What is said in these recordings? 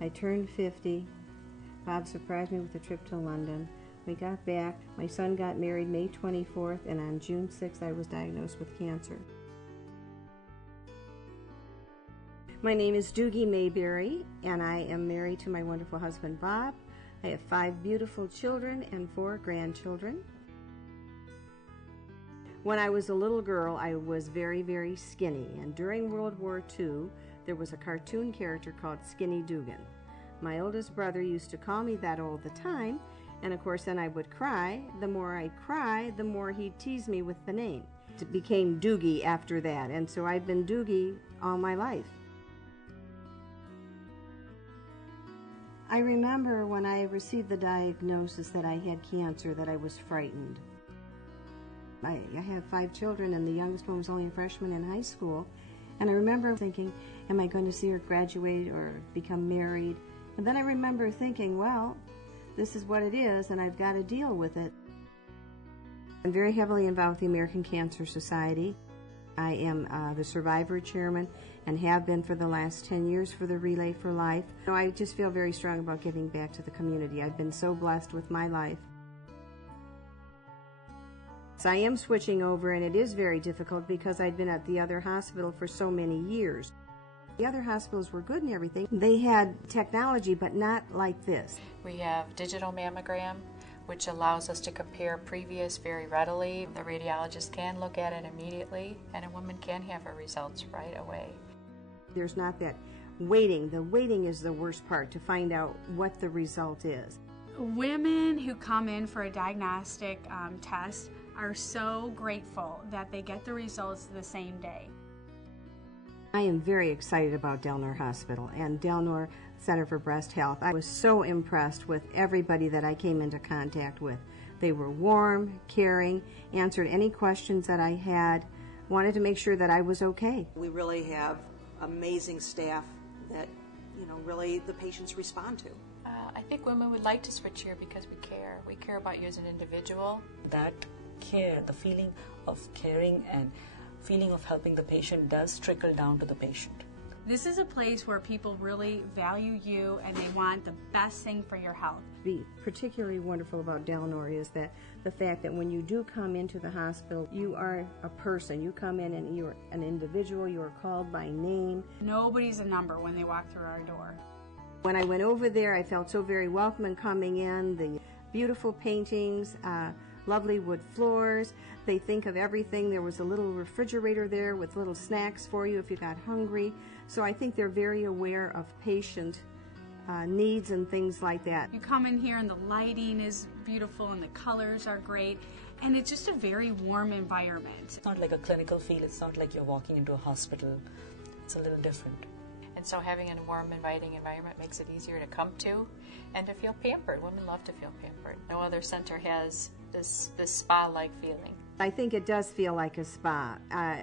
I turned 50. Bob surprised me with a trip to London. We got back. My son got married May 24th, and on June 6th I was diagnosed with cancer. My name is Doogie Mayberry, and I am married to my wonderful husband Bob. I have 5 beautiful children and 4 grandchildren. When I was a little girl, I was very, very skinny, and during World War II, there was a cartoon character called Skinny Dugan. My oldest brother used to call me that all the time, and of course then I would cry. The more I cried, the more he'd tease me with the name. It became Doogie after that, and so I've been Doogie all my life. I remember when I received the diagnosis that I had cancer, that I was frightened. I have 5 children, and the youngest one was only a freshman in high school. And I remember thinking, am I going to see her graduate or become married? And then I remember thinking, well, this is what it is, and I've got to deal with it. I'm very heavily involved with the American Cancer Society. I am the survivor chairman and have been for the last 10 years for the Relay for Life. I just feel very strong about giving back to the community. I've been so blessed with my life. So I am switching over, and it is very difficult because I'd been at the other hospital for so many years. The other hospitals were good and everything. They had technology, but not like this. We have digital mammogram, which allows us to compare previous very readily. The radiologist can look at it immediately, and a woman can have her results right away. There's not that waiting. The waiting is the worst part, to find out what the result is. Women who come in for a diagnostic test are so grateful that they get the results the same day. I am very excited about Delnor Hospital and Delnor Center for Breast Health. I was so impressed with everybody that I came into contact with. They were warm, caring, answered any questions that I had, wanted to make sure that I was okay. We really have amazing staff that, really the patients respond to. I think women would like to switch here because we care. We care about you as an individual. That care, the feeling of caring and feeling of helping the patient does trickle down to the patient. This is a place where people really value you and they want the best thing for your health. What's particularly wonderful about Delnor is that the fact that when you do come into the hospital, you are a person. You come in and you're an individual, you are called by name. Nobody's a number when they walk through our door. When I went over there, I felt so very welcome in coming in. The beautiful paintings, lovely wood floors. They think of everything. There was a little refrigerator there with little snacks for you if you got hungry. So I think they're very aware of patient needs and things like that. You come in here and the lighting is beautiful and the colors are great, and it's just a very warm environment. It's not like a clinical feel. It's not like you're walking into a hospital. It's a little different. And so having a warm, inviting environment makes it easier to come to and to feel pampered. Women love to feel pampered. No other center has this spa-like feeling. I think it does feel like a spa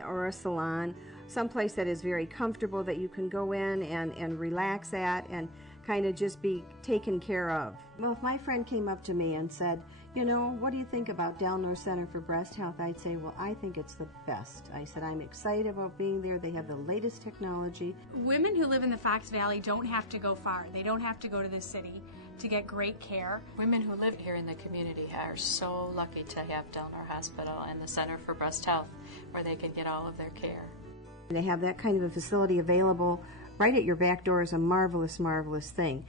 or a salon, someplace that is very comfortable that you can go in and relax at and kind of just be taken care of. Well, if my friend came up to me and said, what do you think about Delnor Center for Breast Health? I'd say, well, I think it's the best. I said, I'm excited about being there. They have the latest technology. Women who live in the Fox Valley don't have to go far. They don't have to go to the city to get great care. Women who live here in the community are so lucky to have Delnor Hospital and the Center for Breast Health where they can get all of their care. To have that kind of a facility available right at your back door is a marvelous, marvelous thing.